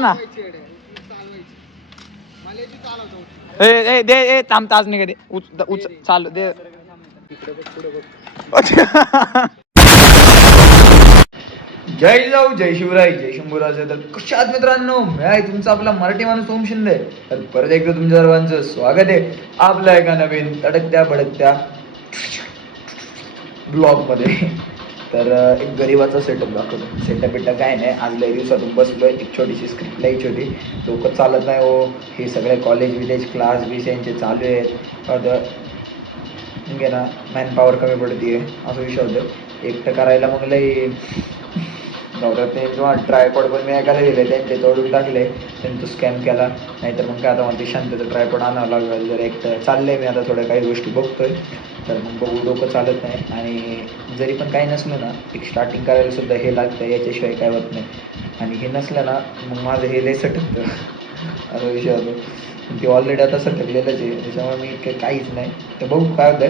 ना दे थांब ताज नाही दे उच चालू दे. जय जाऊ जय शिवराय जय शंभूराज. तर कशात मित्रांनो, मी आहे तुमचा आपला मराठी माणूस ओम शिंदे. तर परत एकदा तुमच्या सर्वांचं स्वागत आहे आपल्या एका नवीन तडकत्या बडकत्या ब्लॉग मध्ये. तर एक गरीबाचा सेटअप दाखवतो. सेटअप बिटअप काय नाही, आज लई दिवसातून बसलोय. एक छोटीशी स्क्रिप्ट लई छोटी, डोकं चालत नाही हो. हे सगळे कॉलेज विलेज क्लास बीस यांचे चालू आहेत. घे ना, मॅन पॉवर कमी पडते असं विषय होतं. एकटं करायला मग लई नवरात ते जेव्हा ट्रायपॉड पण मी ऐकायला दिले, त्यांचे तोडून टाकले, त्यांनी तो स्कॅम केला. नाहीतर मग काय आता मला ते शांतचं ट्रायपॉड आणावं लागेल. जर एकटं चाललं आहे मी आता, थोड्या काही गोष्टी बघतोय. तर मग बघू, डोकं चालत नाही. आणि जरी पण काही नसलं ना, एक स्टार्टिंग करायला सुद्धा हे लागतं, याच्याशिवाय काय होत नाही. आणि हे नसलं ना मग माझं हे लय सटकतं असा विषय होतो. ते ऑलरेडी आता सटकलेलंच आहे, त्याच्यामुळे मी काहीच नाही. तर बघू काय होतं.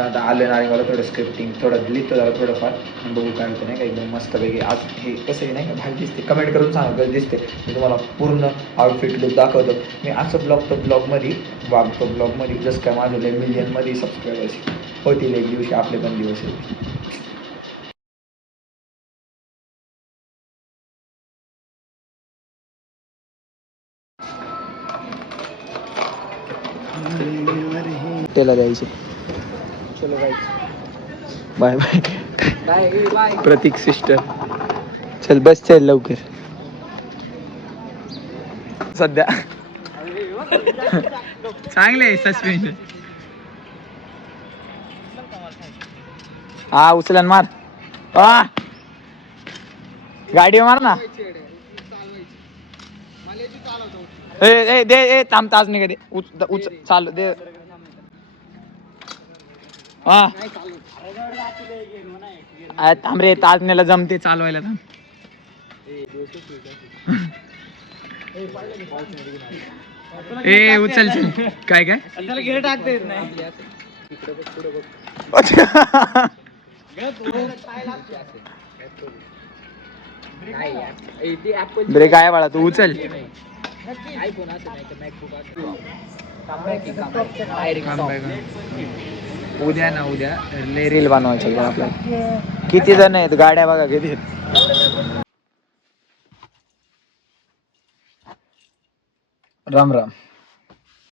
आता आलं ना, आणि मला थोडं स्क्रिप्टिंग थोडं लिहितो जरा थोडंफार, बघू काय होतं. नाही का एकदम मस्तपैकी आज हे कसं नाही का भारी दिसते. कमेंट करून सांगा कसं दिसते. मी तुम्हाला पूर्ण आउटफिट लुक दाखवतो. मी असं ब्लॉगमध्ये वागतो. ब्लॉगमध्ये जसं काय माझं लय मिलियनमध्ये सबस्क्रायबर्स होतील एक दिवशी, आपले पण दिवस येतील. त्याला द्यायचे. चलो बाय बाय. प्रतीक सिस्टर, चल बस चल लवकर. सध्या चांगले आहे सस्पेन्शन. हा उचलन मार. गाडी मार ना. दे थांब ताज नाही दे उच चालू दे. थांब रे, ताजनेला जमते चालवायला. थांब ए उचल चल. काय काय त्याला गिर टाकता येत नाही. ब्रेक आहे बाळा, तू उचल. उद्या ना उद्या रील बनवायची आपल्याला. किती जण आहेत, गाड्या बघा किती. राम राम.